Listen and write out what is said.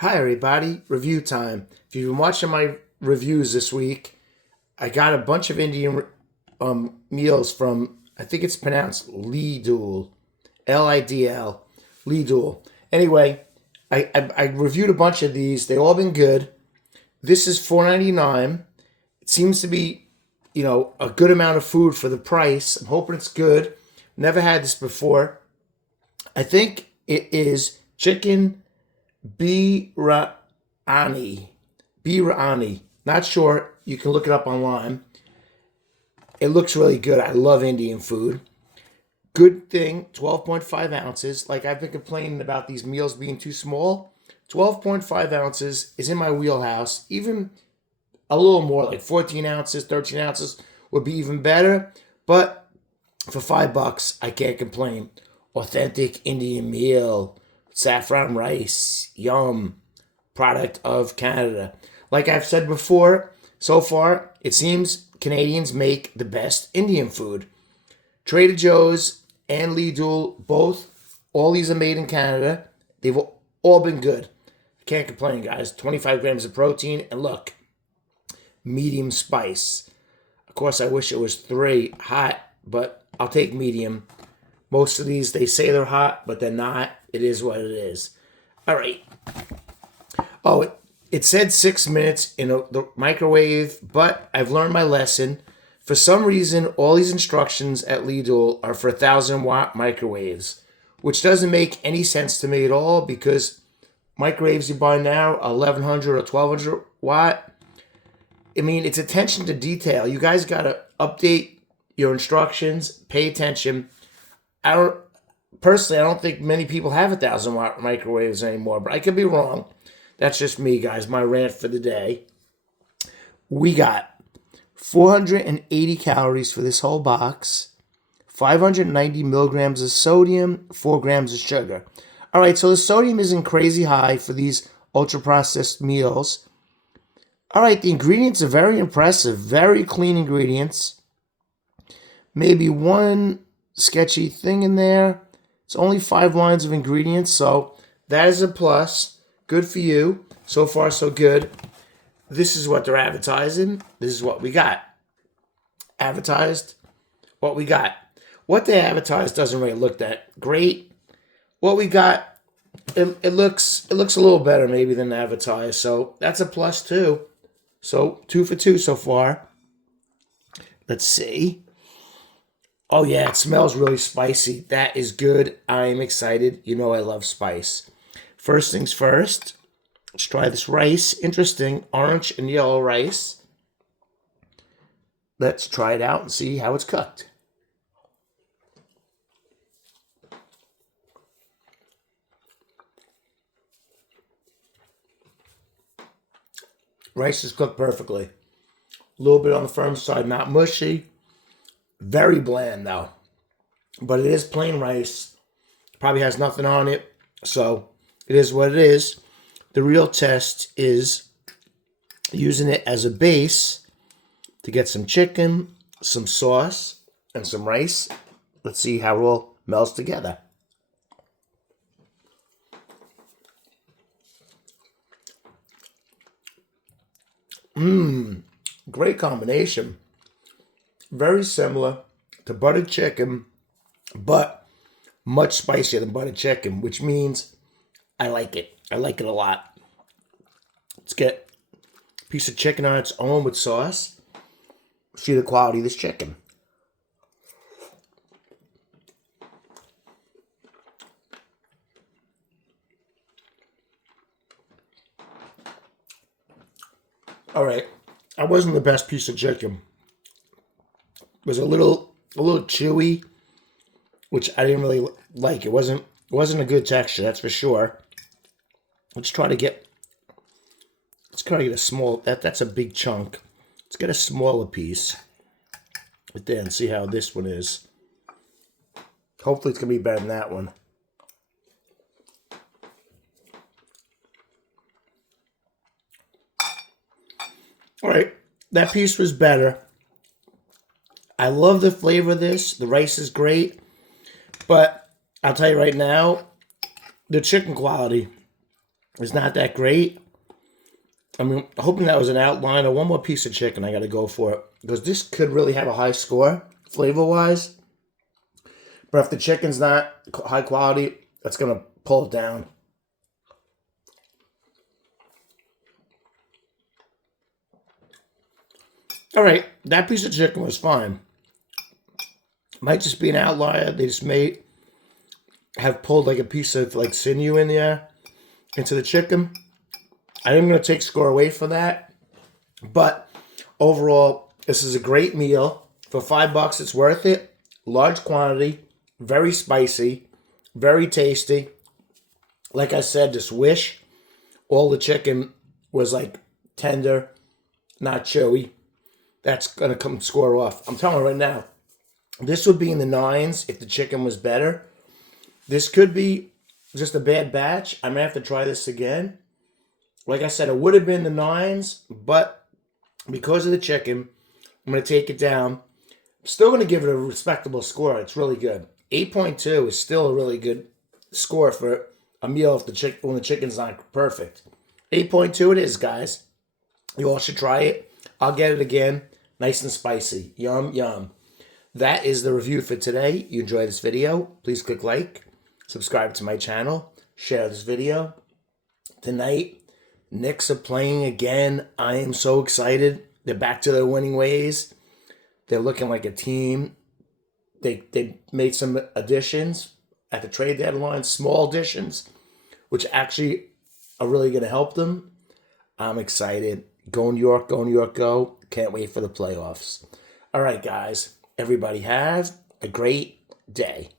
Hi, everybody. Review time. If you've been watching my reviews this week, I got a bunch of Indian meals from, I think it's pronounced Lidl, Lidl, Lidl. Anyway, I reviewed a bunch of these. They all been good. This is $4.99. It seems to be, a good amount of food for the price. I'm hoping it's good. Never had this before. I think it is chicken Biryani. Biryani. Not sure. You can look it up online. It looks really good. I love Indian food. Good thing, 12.5 ounces. Like I've been complaining about these meals being too small. 12.5 ounces is in my wheelhouse. Even a little more, like 14 ounces, 13 ounces would be even better. But for $5, I can't complain. Authentic Indian meal. Saffron rice, yum, product of Canada. Like I've said before, so far, it seems Canadians make the best Indian food. Trader Joe's and Lidl, all these are made in Canada. They've all been good. Can't complain, guys. 25 grams of protein, and look, medium spice. Of course, I wish it was 3 hot, but I'll take medium. Most of these, they say they're hot, but they're not. It is what it is. All right. Oh, it said 6 minutes in the microwave, but I've learned my lesson. For some reason, all these instructions at Lidl are for 1,000-watt microwaves, which doesn't make any sense to me at all because microwaves you buy now are 1,100 or 1,200 watt. I mean, it's attention to detail. You guys got to update your instructions, pay attention. I don't think many people have 1,000-watt microwaves anymore, but I could be wrong. That's just me, guys. My rant for the day. We got 480 calories for this whole box, 590 milligrams of sodium, 4 grams of sugar. All right, so the sodium isn't crazy high for these ultra-processed meals. All right, the ingredients are very impressive, very clean ingredients. Maybe one sketchy thing in there. It's only 5 lines of ingredients, so that is a plus. Good for you. So far, so good. This is what they're advertising. This is what we got. Advertised, what we got. What they advertised doesn't really look that great. What we got, it looks a little better maybe than advertised, so that's a plus too. So 2 for 2 so far. Let's see. Oh, yeah, it smells really spicy. That is good. I'm excited. You know I love spice. First things first, let's try this rice. Interesting, orange and yellow rice. Let's try it out and see how it's cooked. Rice is cooked perfectly. A little bit on the firm side, not mushy. Very bland though, but it is plain rice. Probably has nothing on it, so it is what it is. The real test is using it as a base to get some chicken, some sauce, and some rice. Let's see how it all melts together. Great combination. Very similar to buttered chicken, but much spicier than buttered chicken, which means I like it. I like it a lot. Let's get a piece of chicken on its own with sauce. See the quality of this chicken. All right, that wasn't the best piece of chicken. It was a little chewy, which I didn't really like. It wasn't a good texture, that's for sure. Let's try to get a small. That's a big chunk. Let's get a smaller piece. Right there and see how this one is. Hopefully, it's gonna be better than that one. All right, that piece was better. I love the flavor of this. The rice is great. But I'll tell you right now, the chicken quality is not that great. I'm hoping that was an outline or one more piece of chicken. I got to go for it because this could really have a high score flavor-wise. But if the chicken's not high quality, that's going to pull it down. All right, that piece of chicken was fine. Might just be an outlier. They just may have pulled like a piece of like sinew in there into the chicken. I am going to take score away for that. But overall, this is a great meal. For $5, it's worth it. Large quantity, very spicy, very tasty. Like I said, just wish all the chicken was like tender, not chewy. That's going to come score off. I'm telling you right now, this would be in the 9s if the chicken was better. This could be just a bad batch. I may have to try this again. Like I said, it would have been the 9s, but because of the chicken, I'm going to take it down. I'm still going to give it a respectable score. It's really good. 8.2 is still a really good score for a meal if when the chicken's not perfect. 8.2 it is, guys. You all should try it. I'll get it again. Nice and spicy. Yum, yum. That is the review for today. You enjoyed this video, please click like, subscribe to my channel, share this video. Tonight, Knicks are playing again. I am so excited. They're back to their winning ways. They're looking like a team. They made some additions at the trade deadline, small additions, which actually are really going to help them. I'm excited. Go New York, go New York, go. Can't wait for the playoffs. All right, guys. Everybody have a great day.